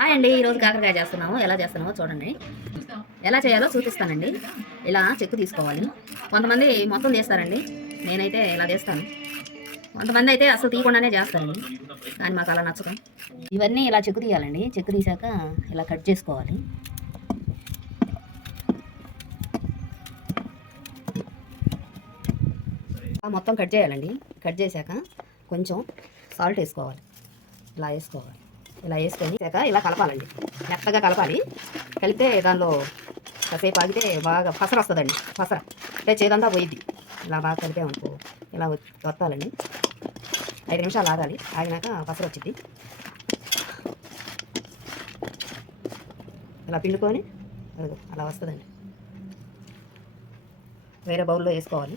Hi అండి. ఈరోజు కాకరకాయ చేస్తున్నాము. ఎలా చేస్తున్నామో చూడండి. ఎలా చేయాలో చూపిస్తానండి. ఇలా చెక్కు తీసుకోవాలి. కొంతమంది మొత్తం చేస్తారండి. నేనైతే ఇలా చేస్తాను. కొంతమంది అయితే అసలు తీయకుండానే చేస్తారండి. కానీ మాకు అలా నచ్చదు. ఇవన్నీ ఇలా చెక్కు తీయాలండి. చెక్కు తీసాక ఇలా కట్ చేసుకోవాలి. మొత్తం కట్ చేయాలండి. కట్ చేశాక కొంచెం సాల్ట్ వేసుకోవాలి. ఇలా వేసుకొని ఇలా కలపాలండి. మెత్తగా కలపాలి. కలిపితే దానిలో కాసేపు ఆగితే బాగా పసర వస్తుందండి. పసర అంటే చేదంతా పోయిద్ది. ఇలా బాగా కలిపామనుకో ఇలా వత్తాలండి. 5 నిమిషాలు ఆగాలి. ఆగినాక పసర వచ్చింది. ఇలా పిండుకొని అలా వస్తుందండి. వేరే బౌల్లో వేసుకోవాలి.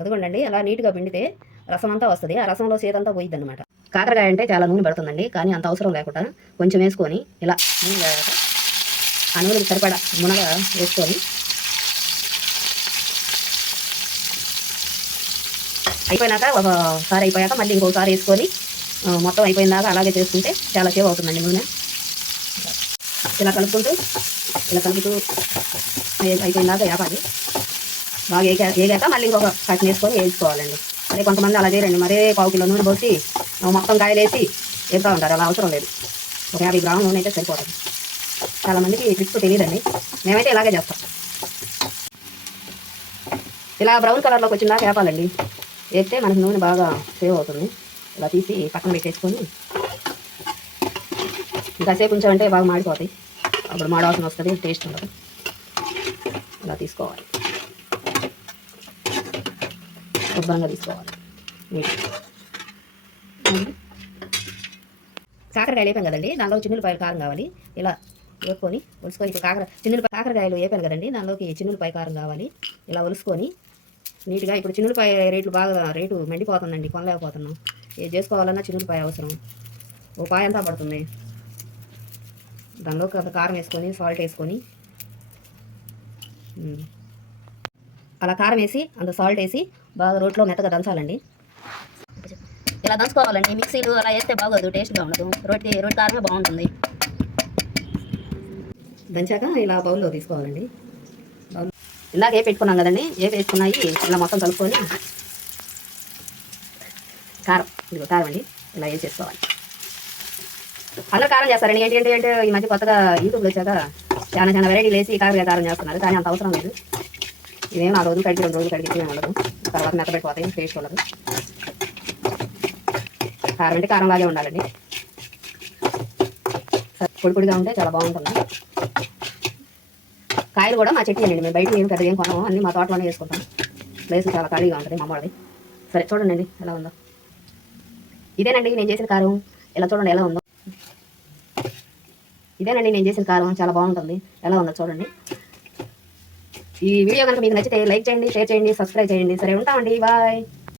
అదిగోండి అలా నీట్గా పిండితే రసం అంతా వస్తుంది. ఆ రసంలో సేదంతా పోయిద్ది అనమాట. కాకరకాయ అంటే చాలా నూనె పడుతుందండి. కానీ అంత అవసరం లేకుండా కొంచెం వేసుకొని ఇలా నూనె ఆ నూనెకి సరిపడా మునగ వేసుకొని అయిపోయినాక ఒకసారి అయిపోయాక మళ్ళీ ఇంకోసారి వేసుకొని మొత్తం అయిపోయినాక అలాగే చేసుకుంటే చాలా సేవ్ అవుతుందండి నూనె. ఇలా కలుపుతూ అయిపోయినాక వేపాలి. బాగా వేగాక మళ్ళీ ఇంకొక కట్టిన వేసుకొని వేసుకోవాలండి. అదే కొంతమంది అలా చేయరండి. మరే 1/4 కిలో నూనె పోసి మొత్తం కాయలు వేసి వేస్తూ ఉంటారు. అలా అవసరం లేదు. ఒక 50 గ్రాముల నూనె అయితే సరిపోతుంది. చాలామందికి ఈ ట్రిక్స్ తెలియదండి. మేమైతే ఇలాగే చేస్తాం. ఇలా బ్రౌన్ కలర్లోకి వచ్చిందాక వేపాలండి. వేస్తే మనకి నూనె బాగా సేవ్ అవుతుంది. ఇలా తీసి పక్కన పెట్టేసుకొని ఇంకాసేపు ఉంచామంటే బాగా మాడిపోతాయి. అప్పుడు మాడవాల్సిన వస్తుంది, టేస్ట్ ఉండదు. ఇలా తీసుకోవాలి. శుభ్రంగా తీసుకోవాలి. కాకరకాయలు వేపాను కదండి, దానిలో చిన్నులపాయలు కారం కావాలి. ఇలా వేపుకొని ఒలుసుకొని ఇప్పుడు కాకరకాయలు వేపాను కదండి, దానిలోకి చిన్నులపాయ కారం కావాలి. ఇలా ఒలుసుకొని నీట్గా ఇప్పుడు చిన్నులపాయ రేటు మండిపోతుందండి. కొనలేకపోతున్నాం. ఏది చేసుకోవాలన్నా చిన్నులపాయ అవసరం. ఓ పాయ అంతా పడుతుంది. దానిలోకి అంత కారం వేసుకొని సాల్ట్ వేసుకొని అలా కారం వేసి అంత సాల్ట్ వేసి బాగా రోట్లో మెత్తగా దంచాలండి. ఇలా దంచుకోవాలండి. మిక్సీలు అలా వేస్తే బాగోదు, టేస్ట్గా ఉండదు. రోటి కారమే బాగుంటుంది. దంచాక ఇలా బౌల్లో తీసుకోవాలండి. ఇందాక పెట్టుకున్నాం కదండి, వేసుకున్నాయి ఇలా మొత్తం కలుపుకొని కారం అండి ఇలా వేసేసుకోవాలి. అందరూ కారం చేస్తారండి. ఏంటంటే ఈ మధ్య కొత్తగా యూట్యూబ్లో వచ్చాక చాలా వెరైటీలు వేసి కాకరకాయ కారం చేస్తున్నారు. కానీ అంత అవసరం లేదు. ఇదేం 4 రోజులు కడిగి 2 రోజులు కడిగి ఏమి ఉండదు. తర్వాత మెత్తబెట్టిపోతాయి, టేస్ట్ ఉండదు. కారం అంటే కారంలాగే ఉండాలండి. పొడిగా ఉంటే చాలా బాగుంటుంది. కాయలు కూడా మా చెట్టు అండి. మేము బయట ఏం పెద్ద ఏం కొనము, అన్నీ మా తోటలోనే వేసుకుంటాం. ప్లేస్ చాలా ఖాళీగా ఉంటుంది మా అమ్మది. సరే చూడండి ఎలా ఉందో. ఇదేనండి నేను చేసిన కారం. ఇలా చూడండి ఎలా ఉందో. ఇదేనండి నేను చేసిన కారం. చాలా బాగుంటుంది. ఎలా ఉందో చూడండి. ఈ వీడియో కనుక మీకు నచ్చితే లైక్ చేయండి, షేర్ చేయండి, సబ్స్క్రైబ్ చేయండి. సరే ఉంటామండి. బాయ్.